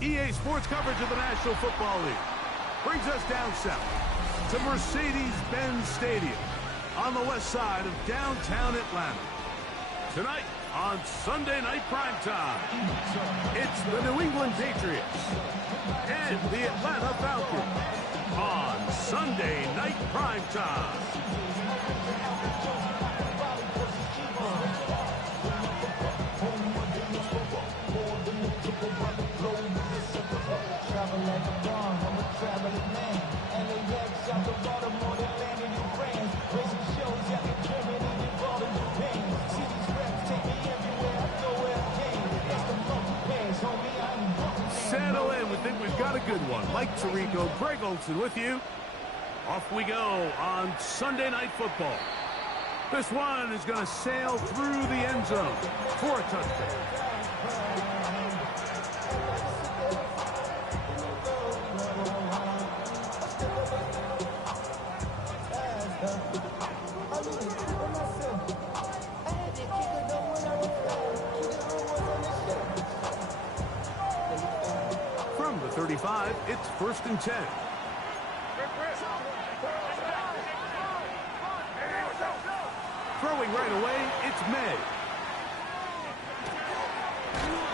EA Sports coverage of the National Football League brings us down south to Mercedes-Benz Stadium on the west side of downtown Atlanta. Tonight on Sunday Night Primetime, it's the New England Patriots and the Atlanta Falcons on Sunday Night Primetime. Settle in, we think we've got a good one. Mike Tirico, Greg Olson with you. Off we go on Sunday Night Football. This one is going to sail through the end zone for a touchdown. From the 35, it's 1st and 10. Throwing right away, it's May.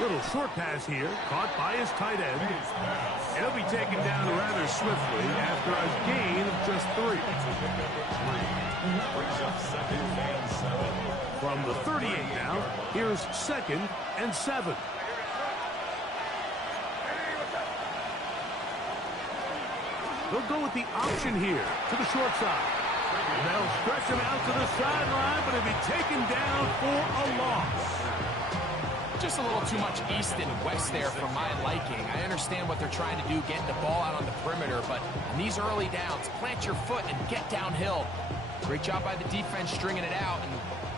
Little short pass here, caught by his tight end. He'll be taken down rather swiftly after a gain of just 3. From the 38 now, here's 2nd and 7. They'll go with the option here to the short side. They'll stretch him out to the sideline, but he'll be taken down for a loss. Just a little too much east and west there for my liking. I understand what they're trying to do, getting the ball out on the perimeter, but on these early downs, plant your foot and get downhill. Great job by the defense stringing it out, and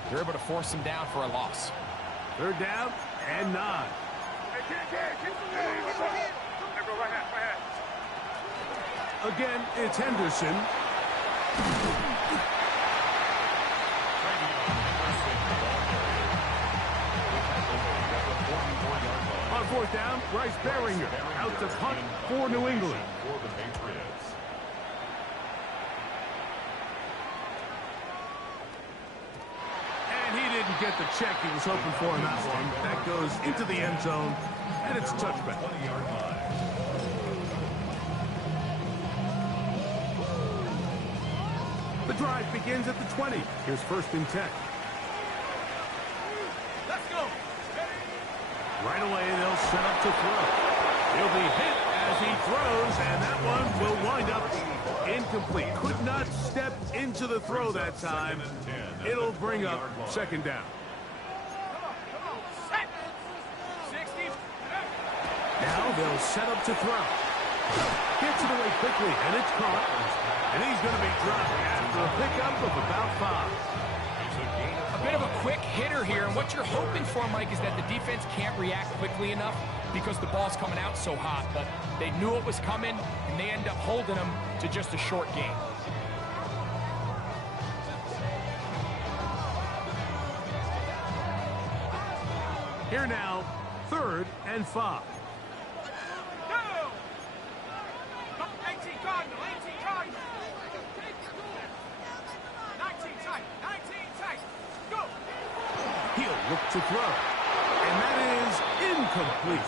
they're able to force him down for a loss. 3rd down and 9. Again, it's Henderson. On 4th down, Bryce Baringer out to punt for New England. And he didn't get the check he was hoping for in that one. That goes into the end zone, and it's a touchback. The drive begins at the 20. Here's 1st and 10. Let's go. Right away, they'll set up to throw. He'll be hit as he throws, and that one will wind up incomplete. Could not step into the throw that time. It'll bring up 2nd down. Now they'll set up to throw. Gets it away quickly, and it's caught. And he's going to be dropped after a pickup of about 5. A bit of a quick hitter here, and what you're hoping for, Mike, is that the defense can't react quickly enough because the ball's coming out so hot. But they knew it was coming, and they end up holding him to just a short gain. Here now, 3rd and 5. He'll look to throw, and that is incomplete.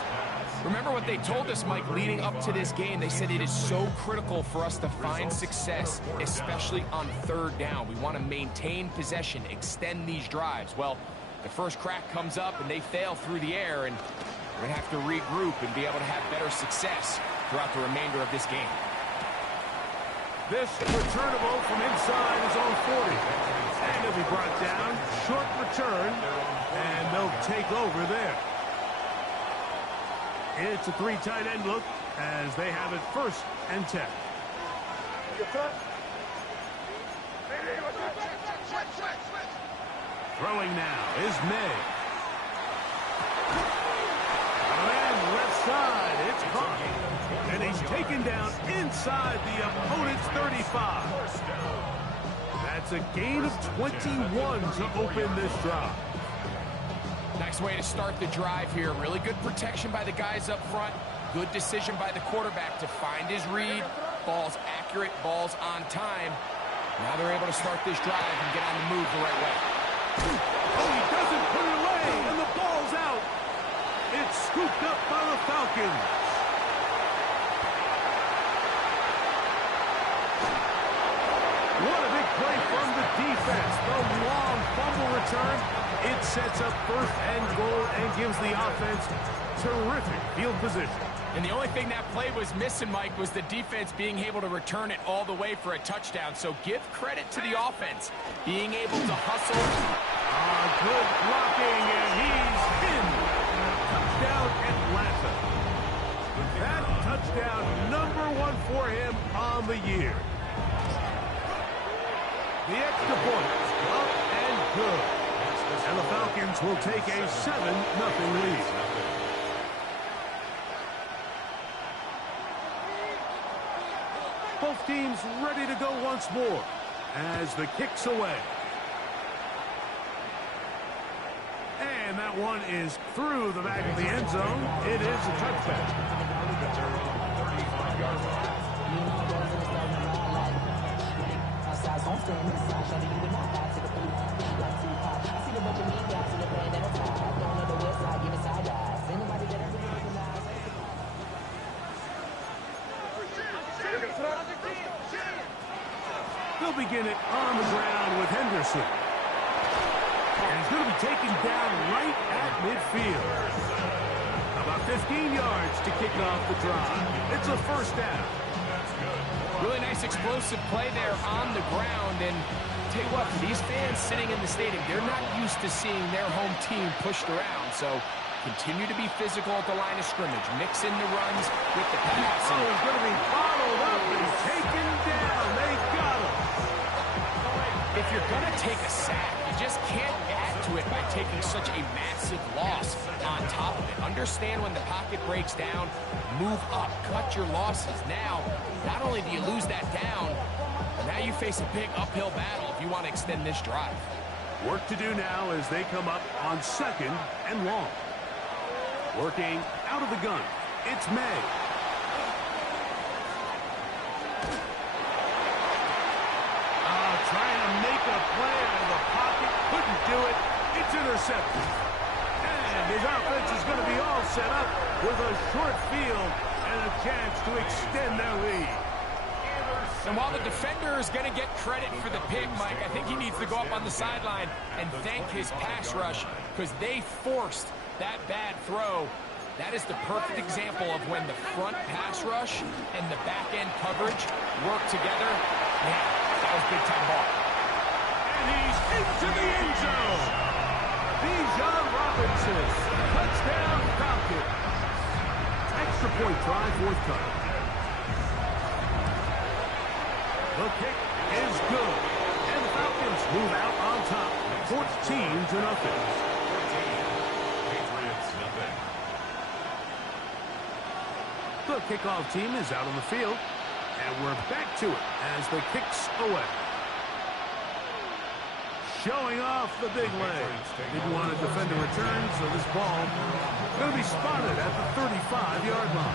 Remember what they told us, Mike, leading up to this game. They said it is so critical for us to find success, especially on 3rd down. We want to maintain possession, extend these drives. Well, the first crack comes up, and they fail through the air, and We're going to have to regroup and be able to have better success throughout the remainder of this game. This returnable from inside his own 40. And he'll be brought down. Short return. And they'll take over there. It's a 3 tight end look as they have it 1st and 10. Throwing now is May. And left side, it's caught. And he's taken down inside the opponent's 35. That's a gain of 21 to open this drive. Nice way to start the drive here. Really good protection by the guys up front. Good decision by the quarterback to find his read. Ball's accurate, ball's on time. Now they're able to start this drive and get on the move the right way. Oh, he doesn't put it away, and the ball's out. It's scooped up by the Falcons. What a big play from the defense. The long fumble return. It sets up 1st and goal and gives the offense terrific field position. And the only thing that play was missing, Mike, was the defense being able to return it all the way for a touchdown. So give credit to the offense, being able to hustle. Good blocking, and he's in. Touchdown, Atlanta. That touchdown, #1 for him on the year. The extra point, up and good. And the Falcons will take a 7-0 lead. Both teams ready to go once more as the kick's away. And that one is through the back of the end zone. It is a touchback. They'll begin it on the ground with Henderson. And he's going to be taken down right at midfield. About 15 yards to kick off the drive. It's a 1st down. Really nice explosive play there on the ground. And tell you what, for these fans sitting in the stadium, they're not used to seeing their home team pushed around. So continue to be physical at the line of scrimmage. Mix in the runs with the pass. Oh, he's going to be bottled up and taken down. They got him. If you're going to take a sack, you just can't add to it by taking such a massive loss on top of it. Understand when the pocket breaks down, move up, cut your losses. Now, not only do you lose that down, but now you face a big uphill battle if you want to extend this drive. Work to do now as they come up on 2nd and long. Working out of the gun. It's May. Trying to make a play out of the pocket. Couldn't do it. It's intercepted. And his offense is going to be all set up with a short field and a chance to extend their lead. And while the defender is going to get credit for the pick, Mike, I think he needs to go up on the sideline and thank his pass rush because they forced that bad throw. That is the perfect example of when the front pass rush and the back end coverage work together. Man, that was big-time ball. And he's into the end zone. Bijan Robinson, touchdown Falcons. Extra point try, 4th time. The kick is good. And the Falcons move out on top, 14-0. The kickoff team is out on the field. And we're back to it as the kick's away. Showing off the big legs. Didn't want to defend a return, so this ball going to be spotted at the 35-yard line.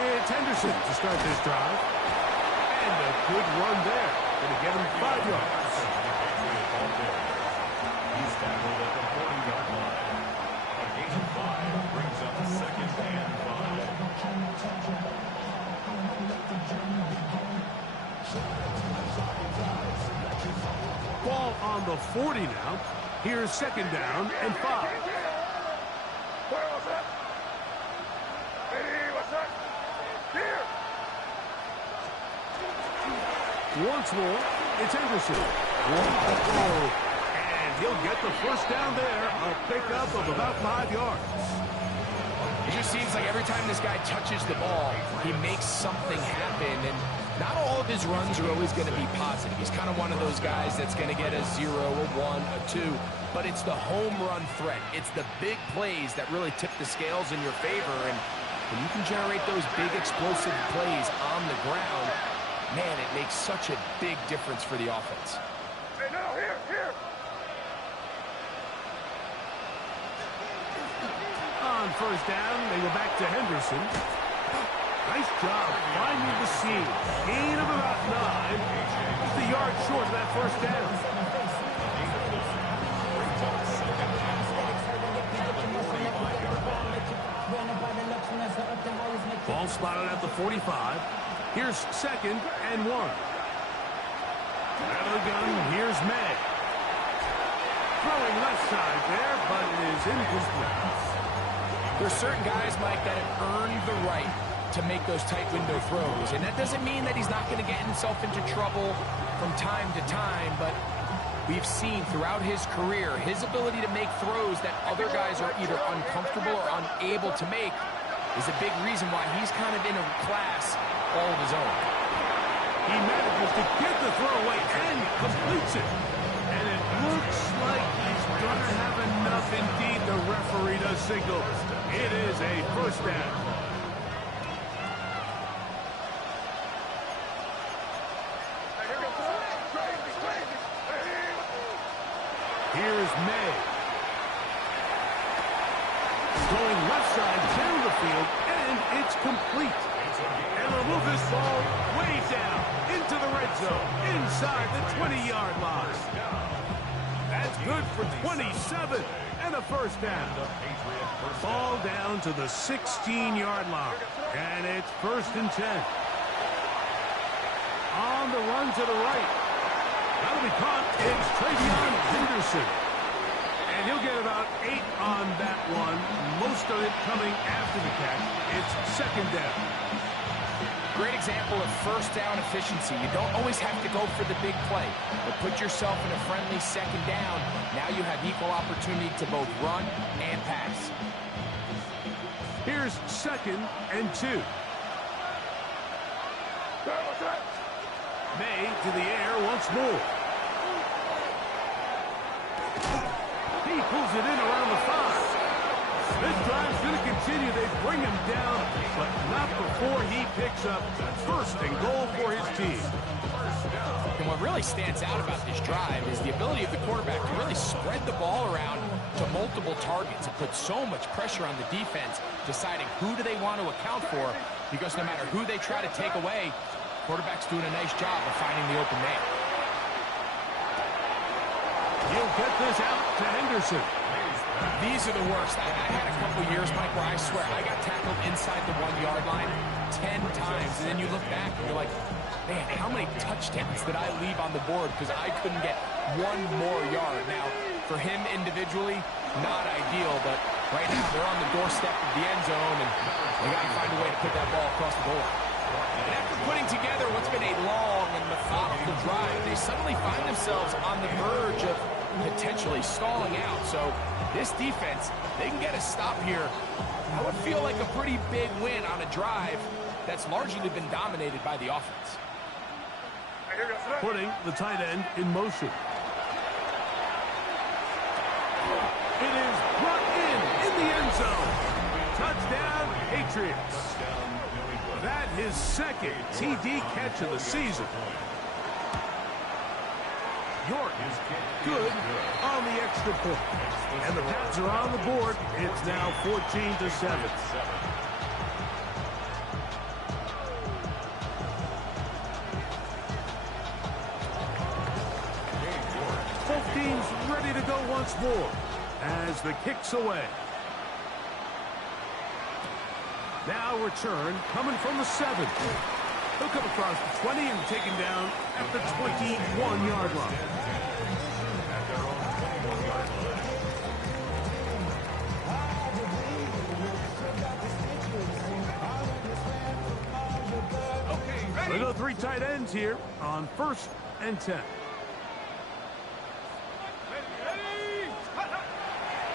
It's Henderson to start this drive. And a good run there. Going to get him 5 yards. the 40 now. Here's second down and 5. Once more, it's Henderson. Whoa. And he'll get the first down there. A pickup of about 5 yards. It just seems like every time this guy touches the ball, he makes something happen. And not all of his runs are always going to be positive. He's kind of one of those guys that's going to get a 0, a 1, a 2. But it's the home run threat. It's the big plays that really tip the scales in your favor. And when you can generate those big explosive plays on the ground, man, it makes such a big difference for the offense. Hey, now, here. On first down, they go back to Henderson. Nice job finding the seam. Gain of about 9. Just a yard short of that first down. Ball spotted at the 45. Here's second and 1. Out of the gun, here's May. Throwing left side there, but it is incomplete. There's certain guys, Mike, that have earned the right to make those tight window throws. And that doesn't mean that he's not going to get himself into trouble from time to time, but we've seen throughout his career his ability to make throws that other guys are either uncomfortable or unable to make is a big reason why he's kind of in a class all of his own. He manages to get the throw away and completes it. And it looks like he's going to have enough. Indeed, the referee does signal. It is a first down. Here's May. Going left side down the field, and it's complete. And they'll move this ball way down into the red zone, inside the 20-yard line. That's good for 27 and a first down. Ball down to the 16-yard line, and it's first and 10. On the run to the right. That'll be caught. It's Travion Henderson. And he'll get about 8 on that one. Most of it coming after the catch. It's second down. Great example of first down efficiency. You don't always have to go for the big play, but put yourself in a friendly second down. Now you have equal opportunity to both run and pass. Here's second and 2. May to the air once more. He pulls it in around the 5. This drive's going to continue. They bring him down, but not before he picks up first and goal for his team. And what really stands out about this drive is the ability of the quarterback to really spread the ball around to multiple targets and put so much pressure on the defense, deciding who do they want to account for, because no matter who they try to take away, quarterback's doing a nice job of finding the open man. He'll get this out to Henderson. These are the worst. I had a couple years, Mike, where I swear I got tackled inside the 1-yard line 10 times, and then you look back and you're like, man, how many touchdowns did I leave on the board because I couldn't get one more yard? Now, for him individually, not ideal, but right now they're on the doorstep of the end zone, and they got to find a way to put that ball across the goal. And after putting together what's been a long and methodical drive, they suddenly find themselves on the verge of potentially stalling out. So this defense, they can get a stop here. I would feel like a pretty big win on a drive that's largely been dominated by the offense. Putting the tight end in motion. It is brought in the end zone. Touchdown, Patriots. That his second TD catch of the season. York is good on the extra point. And the Pats are on the board. It's now 14-7. Both teams ready to go once more as the kick's away. Now return coming from the 7. He'll come across the 20 and taken down at the 21-yard line. Three tight ends here on 1st and 10.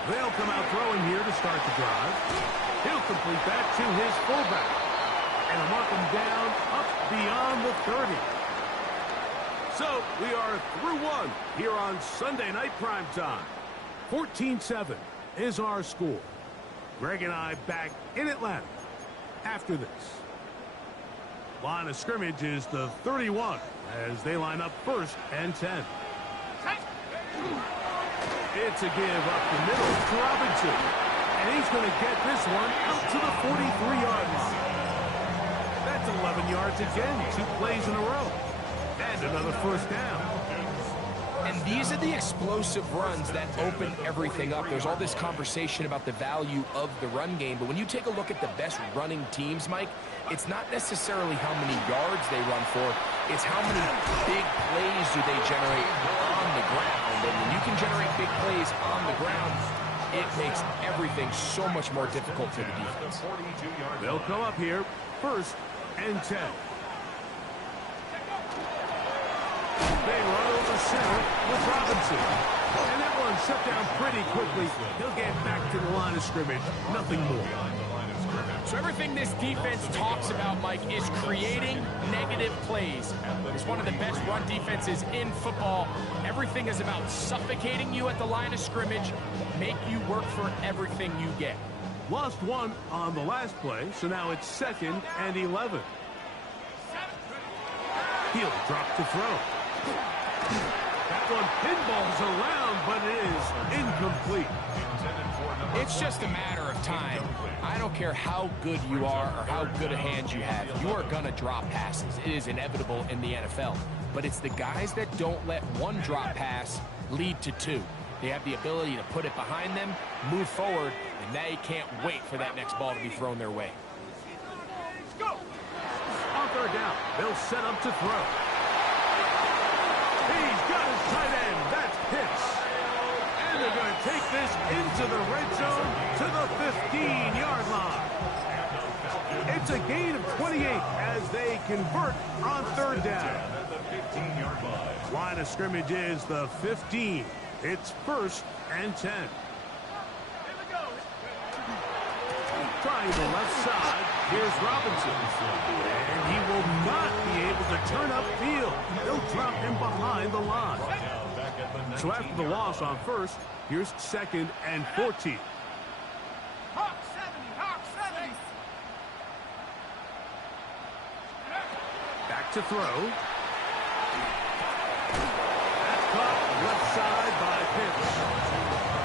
They'll come out throwing here to start the drive. He'll complete that to his fullback. And he'll mark him down up beyond the 30. So we are through one here on Sunday Night Primetime. 14-7 is our score. Greg and I back in Atlanta after this. Line of scrimmage is the 31 as they line up 1st and 10. It's a give up the middle to Robinson. And he's going to get this one out to the 43-yard line. That's 11 yards again, 2 plays in a row. And another 1st down. And these are the explosive runs that open everything up. There's all this conversation about the value of the run game, but when you take a look at the best running teams, Mike, it's not necessarily how many yards they run for, it's how many big plays do they generate on the ground. And when you can generate big plays on the ground, it makes everything so much more difficult for the defense. They'll come up here, 1st and 10. They run over center with Robinson. And that one shut down pretty quickly. He'll get back to the line of scrimmage. Nothing more. So everything this defense talks about, Mike, is creating negative plays. It's one of the best run defenses in football. Everything is about suffocating you at the line of scrimmage, make you work for everything you get. Lost one on the last play, so now it's 2nd and 11. He'll drop to throw. That one pinballs around, but it is incomplete. It's just a matter of time. I don't care how good you are or how good a hand you have. You are going to drop passes. It is inevitable in the NFL. But it's the guys that don't let one drop pass lead to 2. They have the ability to put it behind them, move forward, and they can't wait for that next ball to be thrown their way. On 3rd down, they'll set up to throw. He's got his tight end. That's Pitts. And they're going to take this into the red zone to the 15-yard line. It's a gain of 28 as they convert on 3rd down. Line of scrimmage is the 15. It's 1st and 10. Trying the left side. Here's Robinson. And he will not be able to turn upfield. They'll drop him behind the line. So after the loss on 1st, here's 2nd and 14. Back to throw. That's caught left side by Pitts.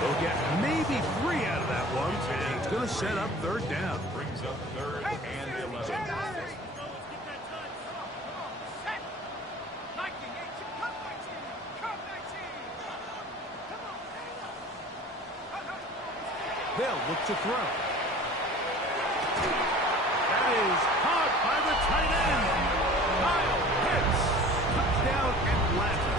They'll get maybe 3 out of that one, and it's going to set up 3rd down. Brings up 3rd and 11. They'll look to throw. That is caught by the tight end. Kyle Pitts. Touchdown Atlanta.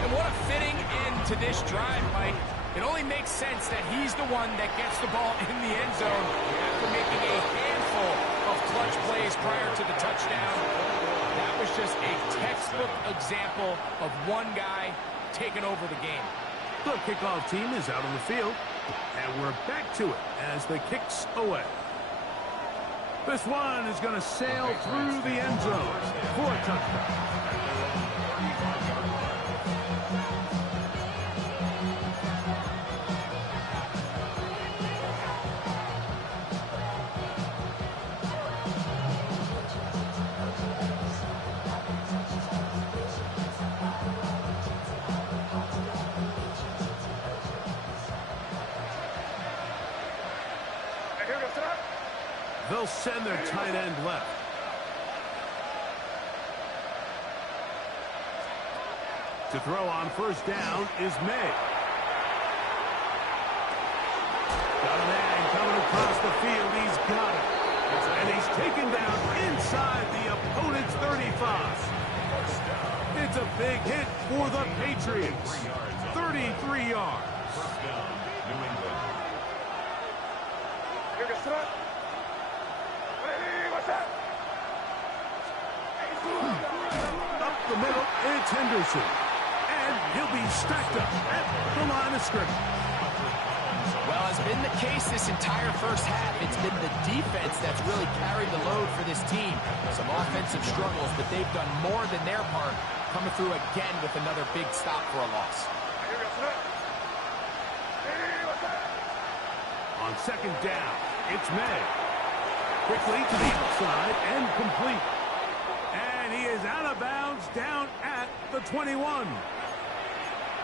And what a fitting end to this drive, Mike. It only makes sense that he's the one that gets the ball in the end zone after making a handful of clutch plays prior to the touchdown. That was just a textbook example of one guy taking over the game. The kickoff team is out on the field, and we're back to it as the kick's away. This one is going to sail through the end zone for a touchdown. They'll send their tight end left. To throw on 1st down is May. Got a man coming across the field. He's got it. And he's taken down inside the opponent's 35. It's a big hit for the Patriots. 33 yards. First down, New England. Up the middle, it's Henderson. And he'll be stacked up at the line of scrimmage. Well, as been the case this entire first half, it's been the defense that's really carried the load for this team. Some offensive struggles, but they've done more than their part, coming through again with another big stop for a loss. On second down, it's May. Quickly to the outside and complete. And he is out of bounds down at the 21.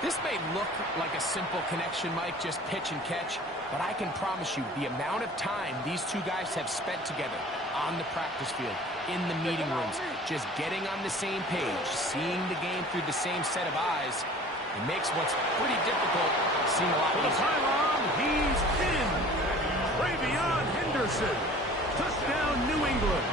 This may look like a simple connection, Mike, just pitch and catch, but I can promise you the amount of time these two guys have spent together on the practice field, in the meeting rooms, just getting on the same page, seeing the game through the same set of eyes, it makes what's pretty difficult seem a lot For the easier. pylon, he's in. Ravion Henderson. Touchdown, New England.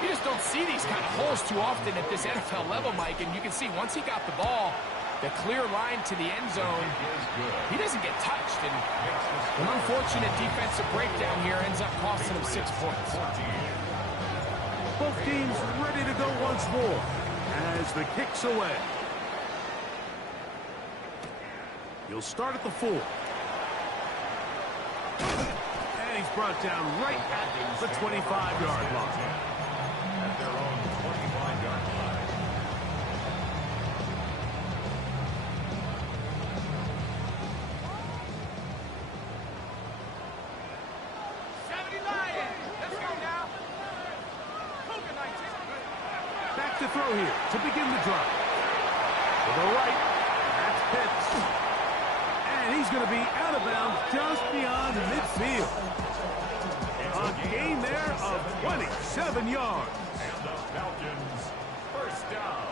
You just don't see these kind of holes too often at this NFL level, Mike, and you can see once he got the ball, the clear line to the end zone, he doesn't get touched, and an unfortunate defensive breakdown here ends up costing him 6 points. Both teams ready to go once more as the kick's away. He'll start at the 4. And he's brought down right at the 25-yard line. At their own 25-yard line. Back to throw here to begin the drive. To the right, that's Pitts. And he's going to be out of bounds just beyond midfield. A gain there of 27 yards. And the Falcons, first down.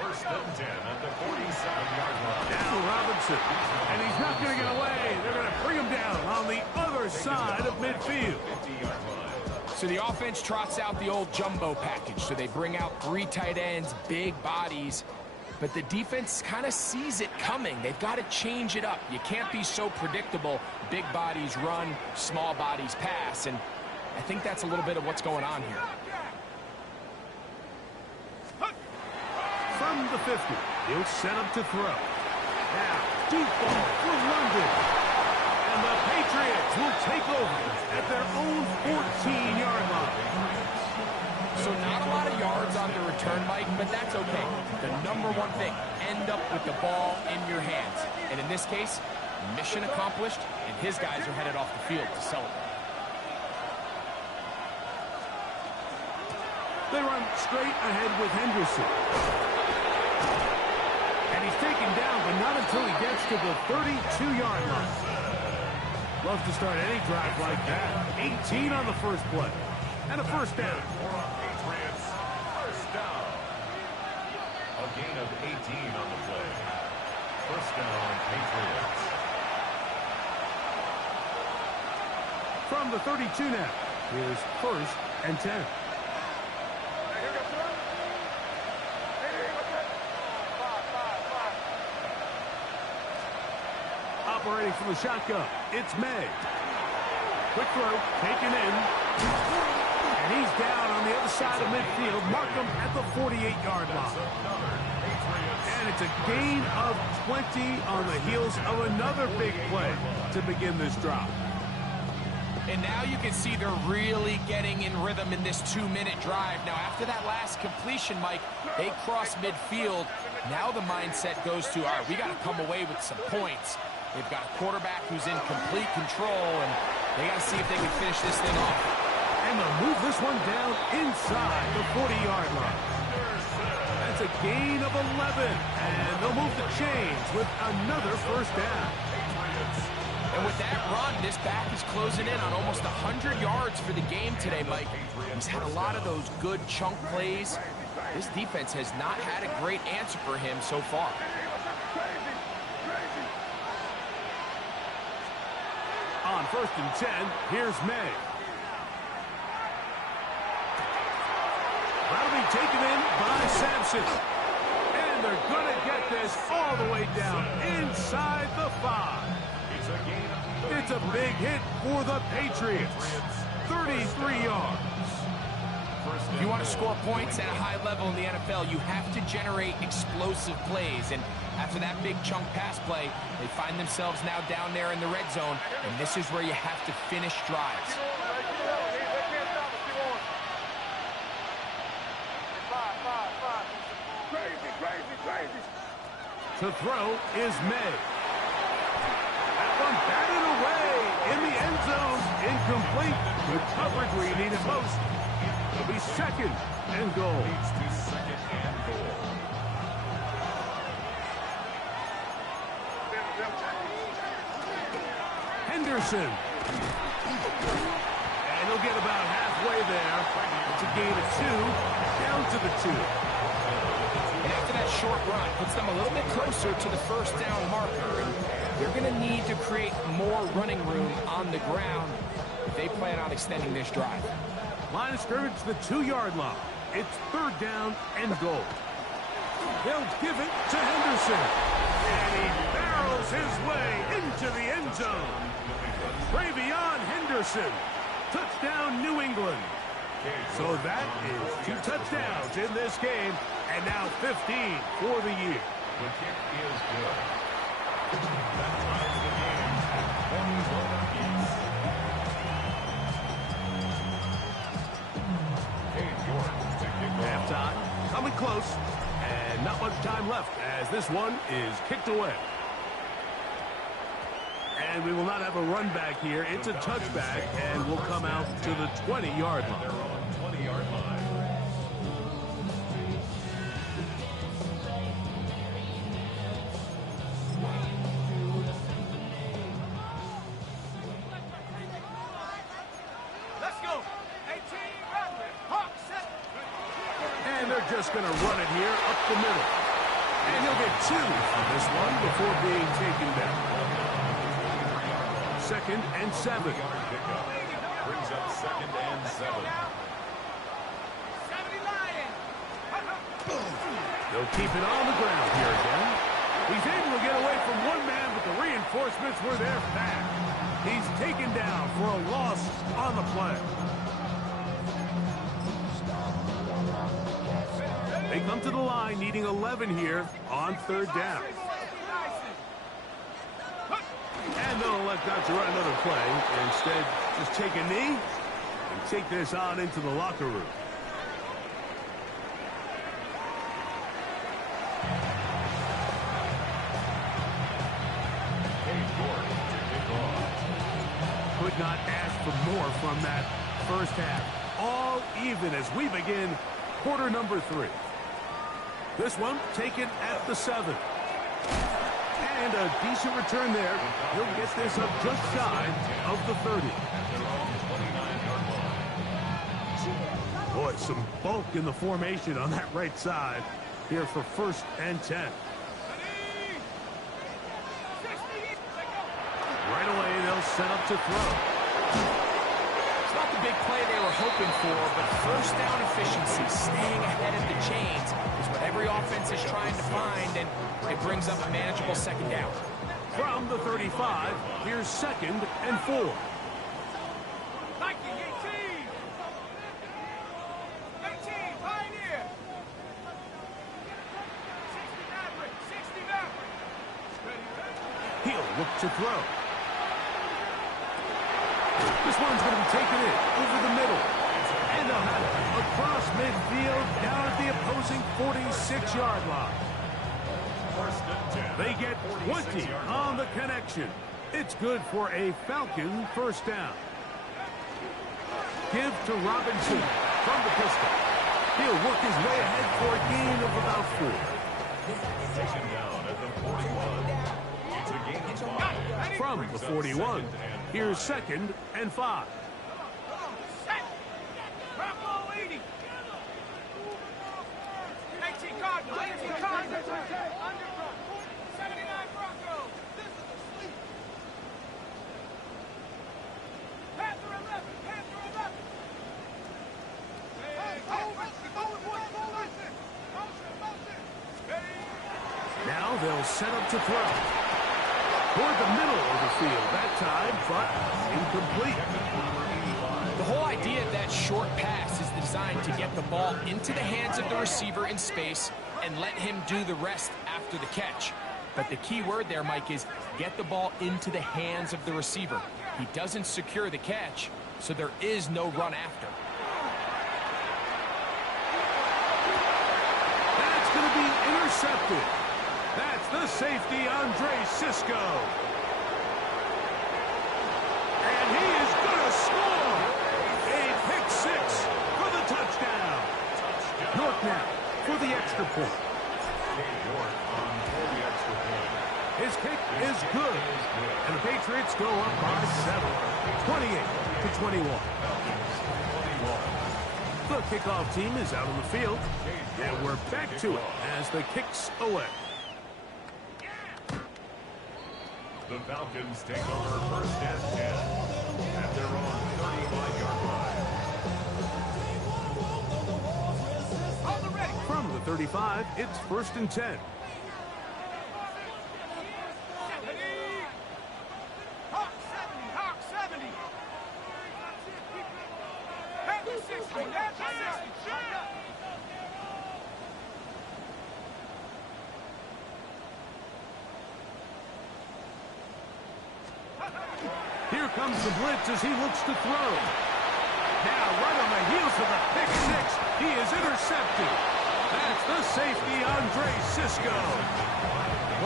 First and 10 at the 47-yard line. Now Robinson. And he's not going to get away. They're going to bring him down on the other side of midfield. 50-yard line. So the offense trots out the old jumbo package. So they bring out 3 tight ends, big bodies. But the defense kind of sees it coming. They've got to change it up. You can't be so predictable. Big bodies run, small bodies pass. And I think that's a little bit of what's going on here. From the 50, he'll set up to throw. Now, deep ball for London. And the Patriots will take over at their own 14-yard line. So not a lot of yards on the return, Mike, but that's okay. The number one thing, end up with the ball in your hands. And in this case, mission accomplished, and his guys are headed off the field to celebrate. They run straight ahead with Henderson. And he's taken down, but not until he gets to the 32-yard line. Love to start any drive like that. 18 on the first play. And a first down. Patriots, first down. A gain of 18 on the play. First down, Patriots. From the 32 now, here's first and 10. Operating from the shotgun, it's May. Quick throw, taken in. And he's down on the other side of midfield. Mark him at the 48-yard line. And it's a gain of 20 on the heels of another big play to begin this drive. And now you can see they're really getting in rhythm in this 2-minute drive. Now, after that last completion, Mike, they cross midfield. Now the mindset goes to, all right, we got to come away with some points. They've got a quarterback who's in complete control, and they got to see if they can finish this thing off. And they'll move this one down inside the 40-yard line. That's a gain of 11. And they'll move the chains with another first down. And with that run, this back is closing in on almost 100 yards for the game today, Mike. He's had a lot of those good chunk plays. This defense has not had a great answer for him so far. On first and 10, here's May. That'll be taken in by Sampson. And they're going to get this all the way down inside the 5. It's a big hit for the Patriots. 33 yards. If you want to score points at a high level in the NFL, you have to generate explosive plays. And after that big chunk pass play, they find themselves now down there in the red zone, and this is where you have to finish drives. To throw is May. That one batted away in the end zone. Incomplete. Good coverage where you need it most. It'll be second and goal. Leads to second and goal. Henderson. And he'll get about halfway there. It's a gain of 2. Down to the 2. And after that short run, puts them a little bit closer to the first down marker. And they're going to need to create more running room on the ground if they plan on extending this drive. Line of scrimmage to the 2-yard line. It's third down and goal. They'll give it to Henderson. And he barrels his way into the end zone. Travion Henderson. Touchdown, New England. So that is 2 touchdowns in this game. And now 15 for the year. The kick is good. That ties the game at 21 apiece. Halftime, coming close, and not much time left as this one is kicked away. And we will not have a run back here. It's a touchback, and will come out to the 20-yard line. They're on 20-yard line. And they're just going to run it here up the middle. And he'll get 2 on this one before being taken down. Second and 7. Brings up second and 7. They'll keep it on the ground here again. He's able to get away from one man, but the reinforcements were there fast. He's taken down for a loss on the play. They come to the line needing 11 here on third down. And they'll elect not to run another play. Instead, just take a knee and take this on into the locker room. Could not ask for more from that first half. All even as we begin quarter number 3. This one taken at the 7. And a decent return there. He'll get this up just shy of the 30. Boy, some bulk in the formation on that right side here for first and 10. Right away, they'll set up to throw. It's not the big play they were hoping for, but first down efficiency, staying ahead of the chains, is what every offense is trying to find, and it brings up a manageable second down. From the 35, here's second and 4. He'll look to throw. This one's going to be taken in over the middle. And they'll have it across midfield down at the opposing 46-yard line. They get 20 on the connection. It's good for a Falcon first down. Give to Robinson from the pistol. He'll work his way ahead for a gain of about 4. Taken down at the 41. It's a gain of 5. From the 41, here's second and 5. Now they'll set up to throw. Toward the middle of the field that time, but incomplete. The whole idea idea of that short pass is designed to get the ball into the hands of the receiver in space and let him do the rest after the catch. But the key word there, Mike, is get the ball into the hands of the receiver. He doesn't secure the catch, so there is no run after. That's going to be intercepted. That's the safety, Andre Cisco. And he is going to score. A pick six for the touchdown. York now for the extra point. His kick is good. And the Patriots go up by 7, 28-21. The kickoff team is out on the field. And we're back to it as the kick's away. The Falcons take over first and 10 at their own 35-yard line. From the 35, it's first and 10. Here comes the blitz as he looks to throw. Now, right on the heels of the pick six, he is intercepted. That's the safety, Andre Cisco.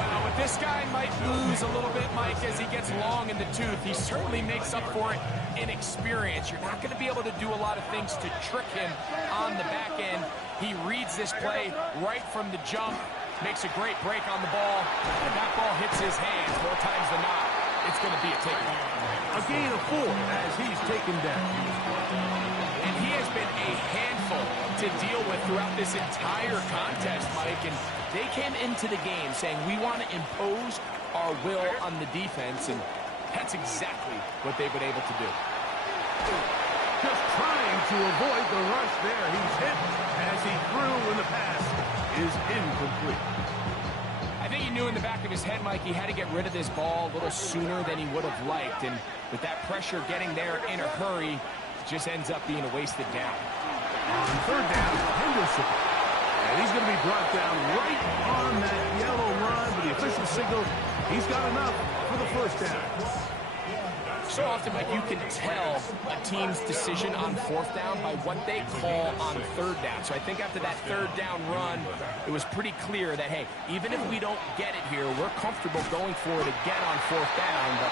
Wow, but this guy might lose a little bit, Mike, as he gets long in the tooth. He certainly makes up for it in experience. You're not going to be able to do a lot of things to trick him on the back end. He reads this play right from the jump, makes a great break on the ball, and that ball hits his hands more times than not. It's going to be a takedown. A gain of 4 as he's taken down. And he has been a handful to deal with throughout this entire contest, Mike. And they came into the game saying, we want to impose our will on the defense, and that's exactly what they've been able to do. Just trying to avoid the rush there. He's hit as he threw when the pass is incomplete. I think he knew in the back of his head, Mike, he had to get rid of this ball a little sooner than he would have liked. And with that pressure getting there in a hurry, it just ends up being a wasted down. On third down, Henderson. And he's going to be brought down right on that yellow line. But the official signal, he's got enough for the first down. So often, Mike, you can tell a team's decision on fourth down by what they call on third down. So I think after that third down run, it was pretty clear that, hey, even if we don't get it here, we're comfortable going for it again on fourth down. But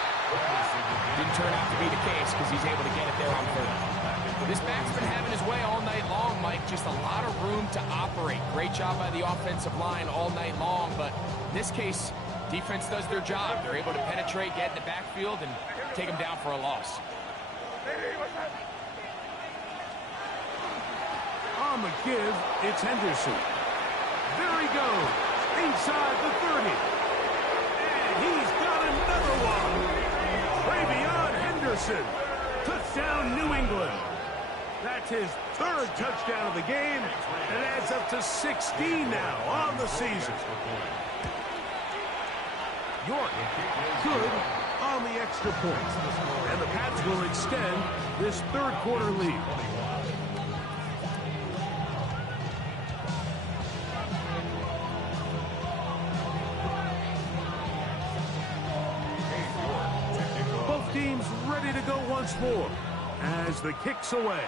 didn't turn out to be the case because he's able to get it there on third. This back's been having his way all night long, Mike. Just a lot of room to operate. Great job by the offensive line all night long. But in this case, defense does their job. They're able to penetrate, get in the backfield, and take him down for a loss. On the give, it's Henderson. There he goes, inside the 30. And he's got another one. Travion Henderson. Touchdown, New England. That's his third touchdown of the game, and adds up to 16 now on the season. York, good on the extra point. And the Pats will extend this third quarter lead. Both teams ready to go once more as the kick's away.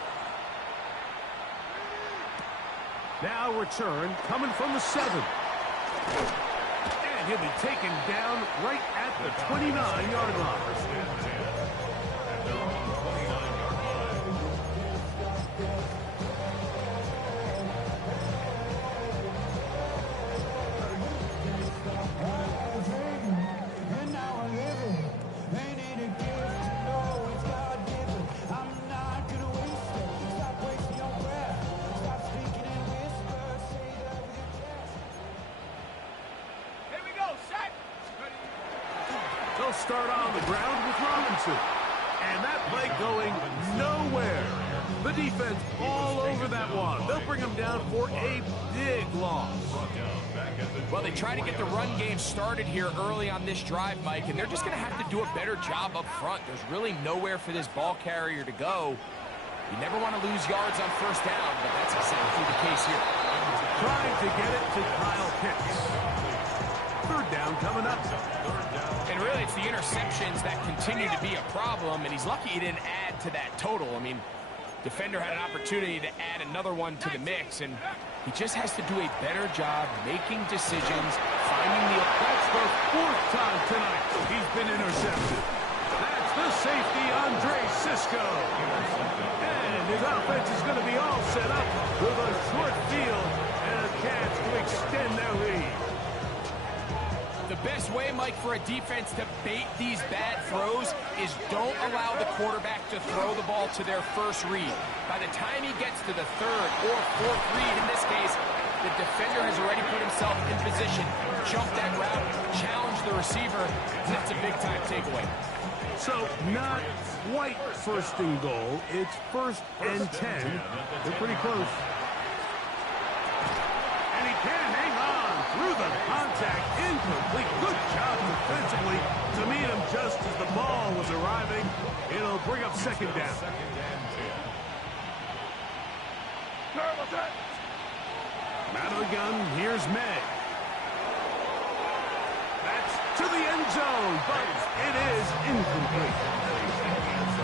Now return coming from the 7. And he'll be taken down right at the 29-yard line. They'll start on the ground with Robinson. And that play going nowhere. The defense all over that one. They'll bring him down for a big loss. Well, they try to get the run game started here early on this drive, Mike, and they're just going to have to do a better job up front. There's really nowhere for this ball carrier to go. You never want to lose yards on first down, but that's exactly the case here. Trying to get it to Kyle Pitts. Third down coming up. And really, it's the interceptions that continue to be a problem, and he's lucky he didn't add to that total. I mean, defender had an opportunity to add another one to the mix, and he just has to do a better job making decisions, finding the... That's the fourth time tonight he's been intercepted. That's the safety, Andre Cisco. And his offense is going to be all set up with a short field and a chance to extend their lead. The best way, Mike, for a defense to bait these bad throws is don't allow the quarterback to throw the ball to their first read. By the time he gets to the third or fourth read, in this case, the defender has already put himself in position, jumped that route, challenged the receiver, and that's a big-time takeaway. So, not quite first and goal. It's first and 10. They're pretty close. And he can't hang on through the contact. Incomplete. Good job defensively to meet him just as the ball was arriving. It'll bring up second down. Out of the gun, here's May. That's to the end zone, but it is incomplete.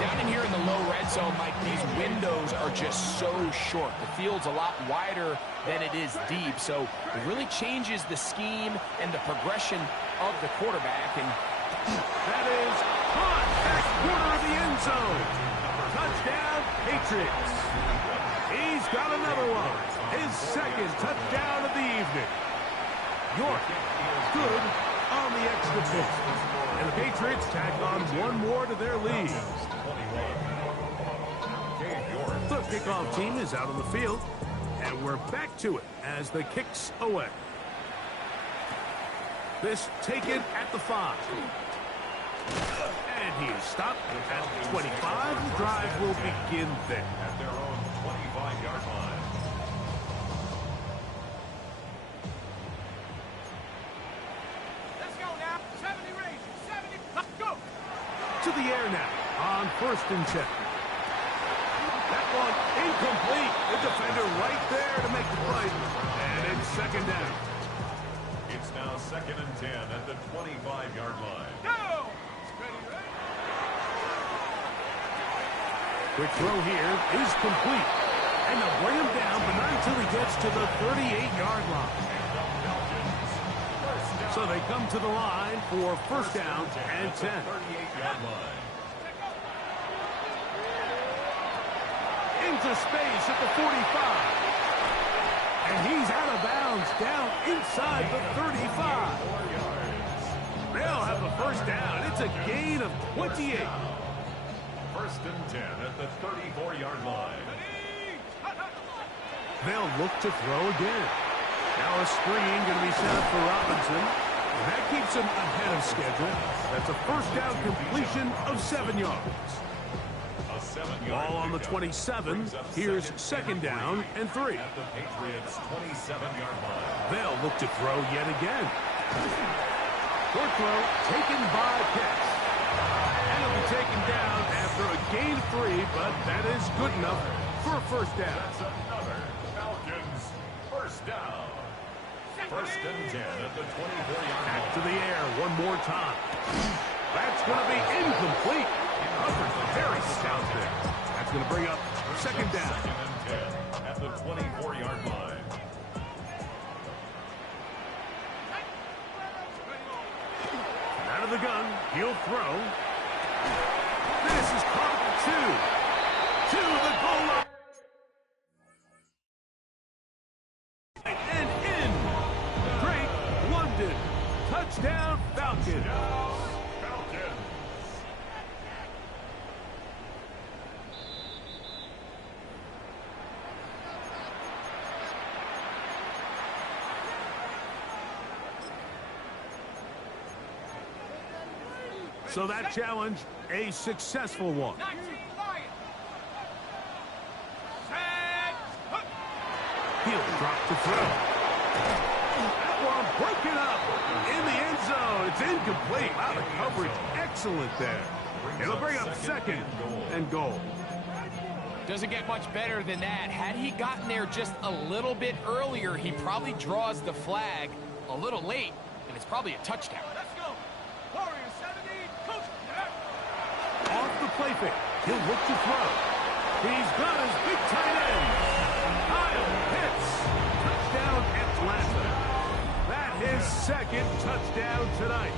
Down in here in the low red zone, Mike, these windows are just so short. The field's a lot wider than it is deep, so it really changes the scheme and the progression of the quarterback. And that is caught back corner of the end zone. Touchdown, Patriots. He's got another one. His second touchdown of the evening. York, good on the extra point. And the Patriots tack on one more to their lead. The kickoff team is out on the field, and we're back to it as the kick's away. This taken at the 5. And he is stopped at 25. The drive will begin there. At their own 25-yard line. Let's go now. 70 range. 70. Let's go. To the air now on first and 10. That one incomplete. The defender right there to make the play. And it's second down. It's now second and 10 at the 25-yard line. Go! Quick throw here is complete. And they'll bring him down, but not until he gets to the 38-yard line. So they come to the line for first down and 10. 38-yard line. Into space at the 45. And he's out of bounds down inside the 35. They'll have the first down. It's a gain of 28. First and 10 at the 34-yard line. They'll look to throw again. Now a screen going to be set up for Robinson. And that keeps him ahead of schedule. That's a first down completion of 7 yards. Ball on the 27. Here's second down and 3. At the Patriots' 27-yard line. They'll look to throw yet again. Short throw taken by Pitts. And it'll be taken down after a gain of 3, but that is good enough for a first down. That's another Falcons first down. First and 10 at the 24-yard line. To the air one more time. That's going to be incomplete. Coverage very stout there. That's going to bring up second down. Second and 10 at the 24-yard line. Out of the gun, he'll throw. This is caught at 2. To the goal line. And in. Drake London. Touchdown Falcons. Falcons. So that challenge, a successful one. He'll drop to throw. That one broken up in the end zone. It's incomplete. Wow, the coverage excellent there. It'll bring up second and goal. Doesn't get much better than that. Had he gotten there just a little bit earlier, he probably draws the flag a little late, and it's probably a touchdown. Let's go. Warriors 70, coach. Off the play fake. He'll look to throw. He's got his big tight end. Kyle hits. Touchdown, Atlanta. That his second touchdown tonight.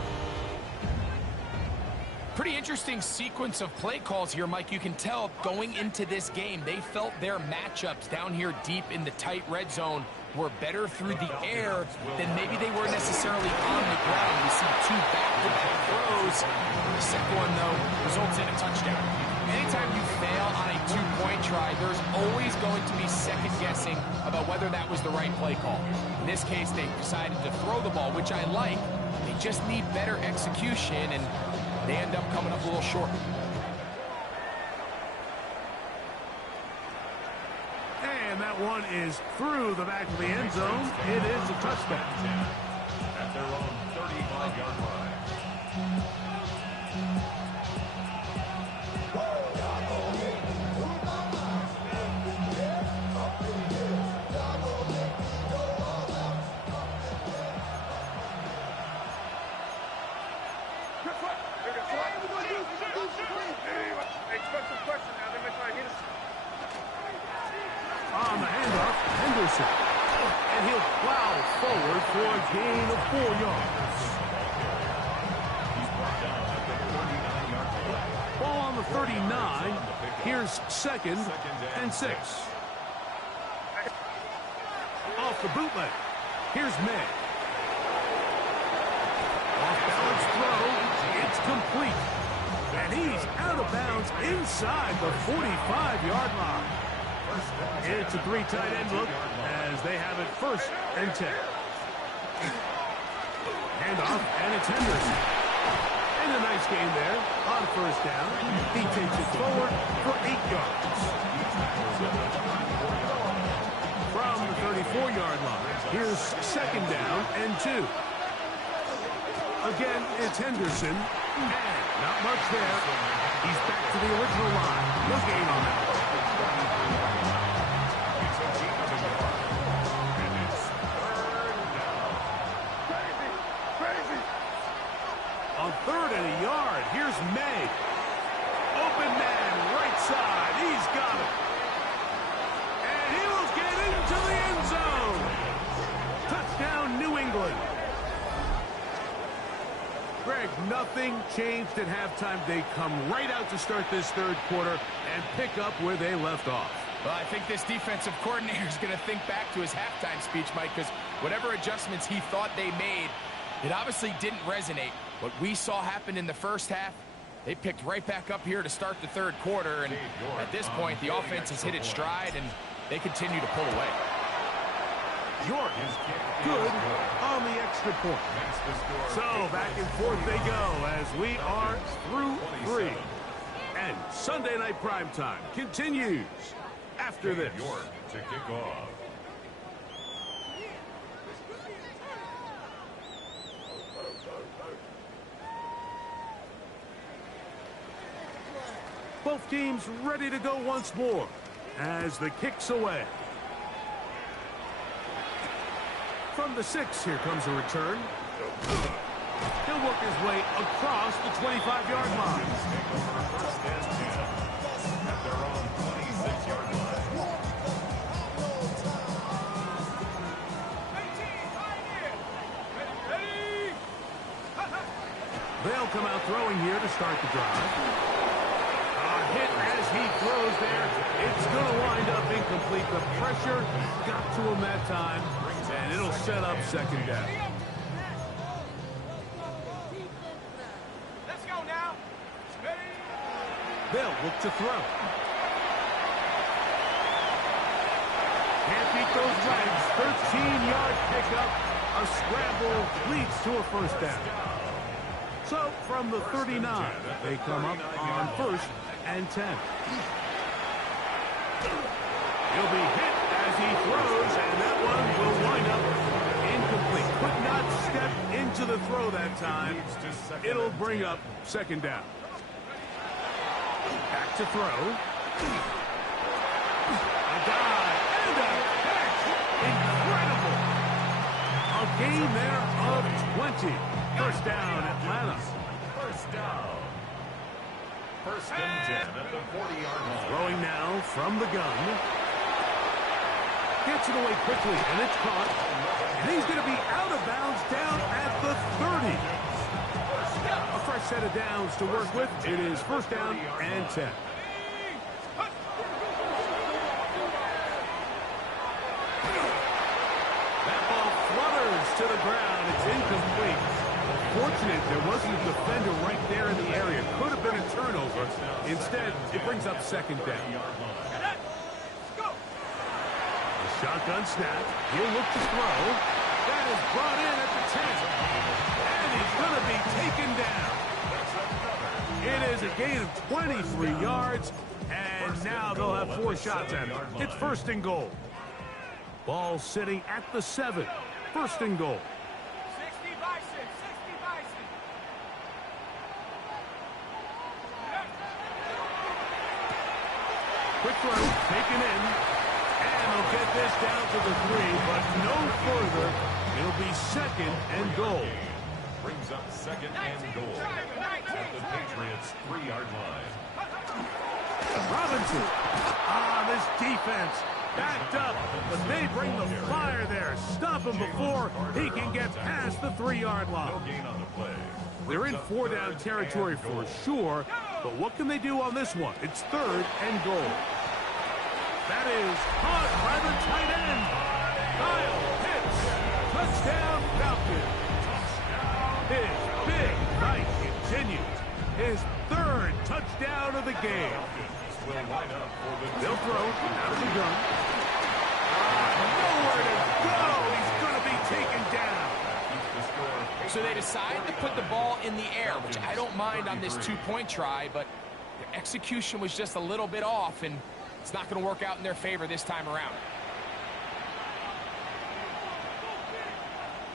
Pretty interesting sequence of play calls here, Mike. You can tell going into this game, they felt their matchups down here deep in the tight red zone were better through the air than maybe they were necessarily on the ground. We see two back-to-back throws. The second one, though, results in a touchdown. Anytime you fail on a two-point try, there's always going to be second-guessing about whether that was the right play call. In this case, they decided to throw the ball, which I like. They just need better execution, and they end up coming up a little short. And that one is through the back of the end zone. It is a touchdown. At their own 35-yard line. On the handoff, Henderson. And he'll plow forward for a gain of 4 yards. He's brought down at the 39-yard line. Ball on the 39. Here's second and 6. Off the bootleg. Here's May. Off-balance throw. It's complete. And he's out of bounds inside the 45-yard line. It's a 3 tight end look as they have it 1st and 10. Handoff, and it's Henderson. And a nice game there on 1st down. He takes it forward for 8 yards. From the 34-yard line, here's 2nd down and 2. Again, it's Henderson. And not much there. He's back to the original line. No gain on that. On 3rd and a yard, here's May. Open man, right side. He's got it. And he will get into the end zone. Touchdown, New England. Greg, nothing changed at halftime. They come right out to start this 3rd quarter and pick up where they left off. Well, I think this defensive coordinator is going to think back to his halftime speech, Mike, because whatever adjustments he thought they made, it obviously didn't resonate. What we saw happen in the 1st half, they picked right back up here to start the 3rd quarter, and at this point, the offense has hit its stride, and they continue to pull away. York is good on the extra point. So back and forth they go as we are through 3. And Sunday Night Primetime continues after this. York to kick off. Both teams ready to go once more as the kick's away. From the 6, here comes a return. He'll work his way across the 25-yard line. At their own 26-yard line. They'll come out throwing here to start the drive. Hit as he throws there. It's going to wind up incomplete. The pressure got to him that time, and it'll set up 2nd down. Let's go now. They'll look to throw. Can't beat those legs. 13-yard pickup. A scramble leads to a 1st down. So from the 39, they come up on 1st and 10. He'll be hit as he throws, and that one will wind up incomplete. Could not step into the throw that time. It'll bring up 2nd down. Back to throw. A dive and a catch. Incredible. A gain there of 20. First down, Atlanta. First down. First and 10 at the 40-yard line. Throwing now from the gun. Gets it away quickly, and it's caught. And he's going to be out of bounds down at the 30. A fresh set of downs to work with. It is first down and 10. That ball flutters to the ground. It's incomplete. Fortunate there wasn't a defender right there in the area. Could have been a turnover. Instead, it brings up second down. The shotgun snap. He'll look to throw. That is brought in at the 10. And he's going to be taken down. It is a gain of 23 yards. And now they'll have 4 shots at it. It's first and goal. Ball sitting at the 7. First and goal. 60 Bison, 60 Bison. Quick throw, taken in. And they'll get this down to the 3, but no further. It'll be second and goal. Brings up second and goal at the Patriots' 3-yard line. Robinson. This defense backed up, but they bring the fire there. Stop him before he can get past the 3-yard line. No gain on the play. They're in 4-down territory for sure, but what can they do on this one? It's third and goal. That is caught by the tight end. Kyle Pitts. Touchdown Falcons. His big night continues. His 3rd touchdown of the game. Will line up for the They'll throw out of the gun. Nowhere to go. He's going to be taken down. So they decide to put the ball in the air, which I don't mind on this 2-point try, but their execution was just a little bit off, and it's not going to work out in their favor this time around.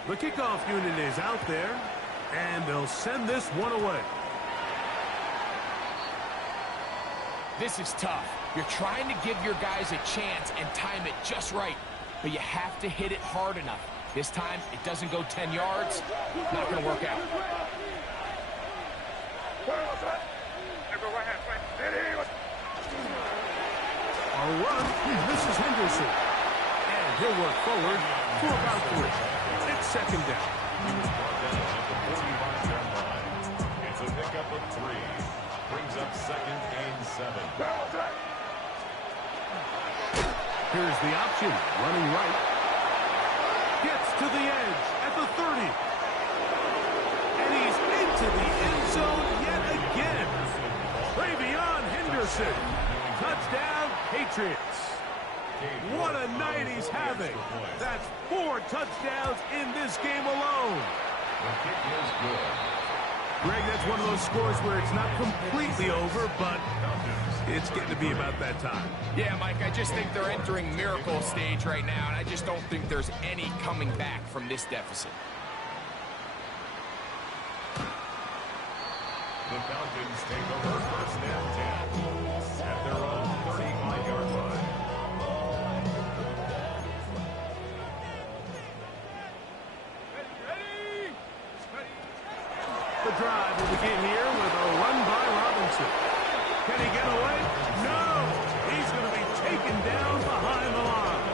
The kickoff unit is out there, and they'll send this one away. This is tough. You're trying to give your guys a chance and time it just right, but you have to hit it hard enough. This time, it doesn't go 10 yards. Not going to work out. A run. This is Henderson. And he'll work forward for about 3. It's second down. It's a pickup of 3. Brings up second and 7. Here's the option. Running right. Gets to the edge at the 30. And he's into the end zone yet again. Travion Henderson. Touchdown, Patriots. What a night he's having. That's 4 touchdowns in this game alone. The kick is good. Greg, that's one of those scores where it's not completely over, but it's getting to be about that time. Yeah, Mike, I just think they're entering miracle stage right now, and I just don't think there's any coming back from this deficit. The Falcons take over first and 10 at their own 35-yard line. The drive will begin here with a run by Robinson. Can he get away? No! He's going to be taken down behind the line.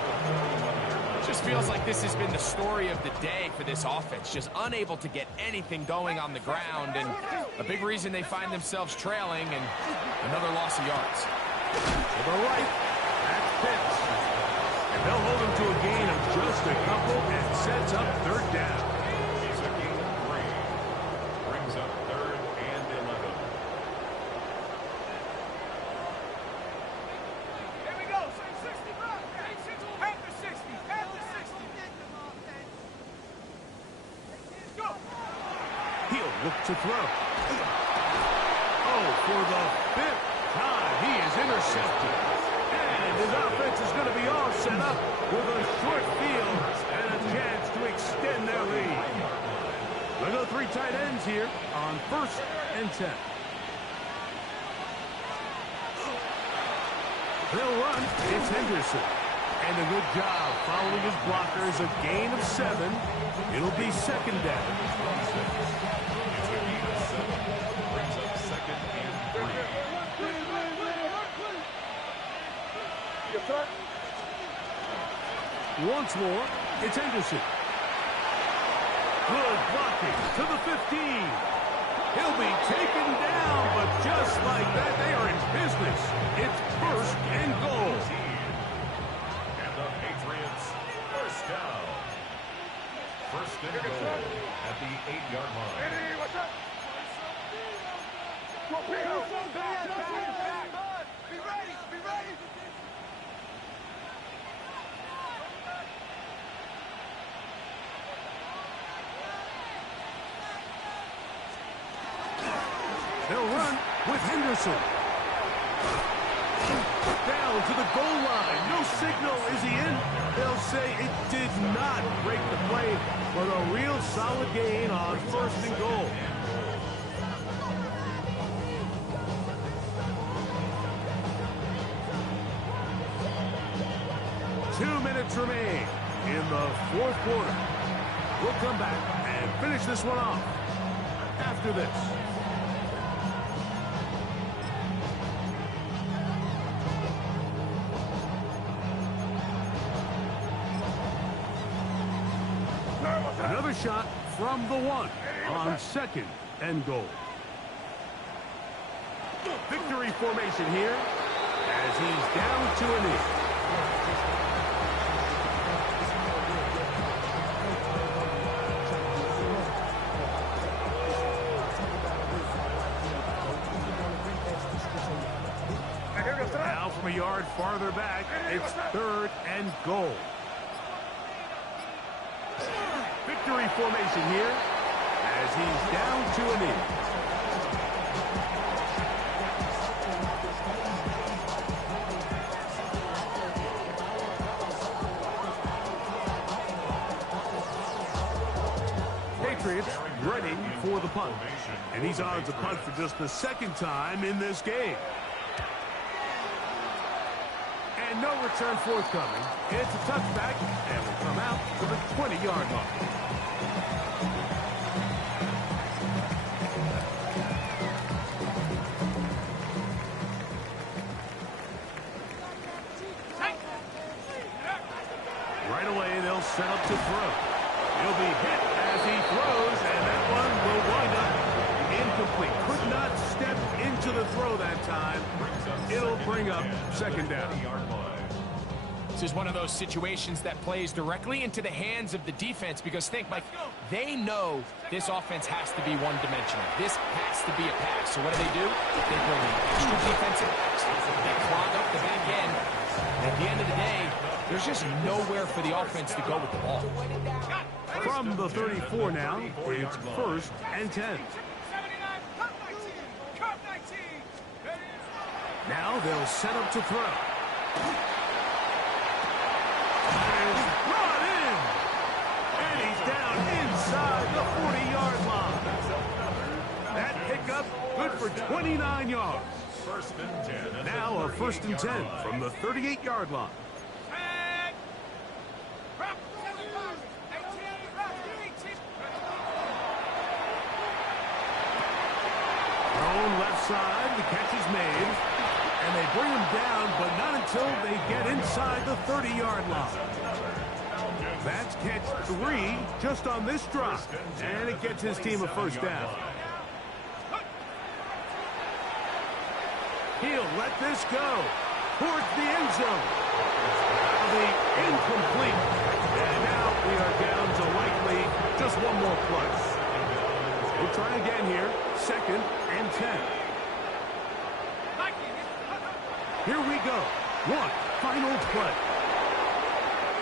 It just feels like this has been the story of the day for this offense. Just unable to get anything going on the ground, and a big reason they find themselves trailing, and another loss of yards. To the right, that's Pitts. And they'll hold him to a gain of just a couple and sets up third down. He's a gain of 3. Brings up third and 11. Here we go. 65. Half the 60. Half the 60. Go. He'll look to throw. Oh, for the 5th time, he is intercepted. And his offense is going to be all set up with a short field and a chance to extend their lead. They'll go 3 tight ends here on first and 10. They'll run. It's Henderson. And a good job following his blockers. A gain of 7. It'll be second down. It's a gain of 7. Brings up second and 3. Once more, it's Henderson. Good blocking to the 15. He'll be taken down, but just like that, they are in business. It's first and goal. And the Patriots first down. First and goal at the 8-yard line. Be ready! Be ready! They'll run with Henderson. Down to the goal line. No signal. Is he in? They'll say it did not break the play, but a real solid gain on first and goal. Two minutes remain in the fourth quarter. We'll come back and finish this one off after this. Another shot from the 1 on second and goal. Victory formation here as he's down to a knee. Now from a yard farther back, it's third and goal. Victory formation here as he's down to a knee. Patriots running for the punt. And he's on to punt for just the second time in this game. And no return forthcoming. It's a touchback and will come out to the 20-yard line. Right away, they'll set up to throw. He'll be hit as he throws, and that one will wind up incomplete. Could not step into the throw that time. It'll bring up second down. This is one of those situations that plays directly into the hands of the defense because think, Mike, they know this offense has to be one-dimensional. This has to be a pass. So what do? They bring in extra defensive backs. They clog up the back end. At the end of the day, there's just nowhere for the offense to go with the ball. From the 34 now, it's first and 10. Now they'll set up to throw. Is brought in. And he's down inside the 40-yard line. That pickup good for 29 yards. First and 10. Now a first and 10 from the 38-yard line. Thrown left side, the catch is made. And they bring him down, but not until they get inside the 30-yard line. That's catch 3 just on this drop. And it gets his team a first down. He'll let this go towards the end zone. The incomplete. And now we are down to likely just one more play. We'll try again here. Second and 10. Here we go. One final play.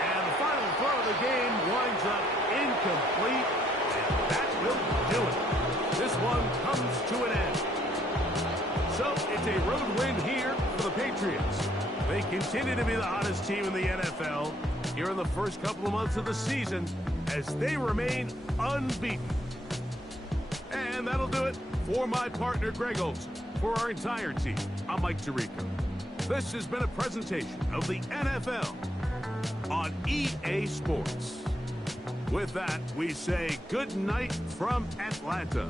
And the final throw of the game winds up incomplete. And that will do it. This one comes to an end. So it's a road win here for the Patriots. They continue to be the hottest team in the NFL here in the first couple of months of the season as they remain unbeaten. And that'll do it for my partner, Greg Olson. For our entire team, I'm Mike Tirico. This has been a presentation of the NFL on EA Sports. With that, we say good night from Atlanta.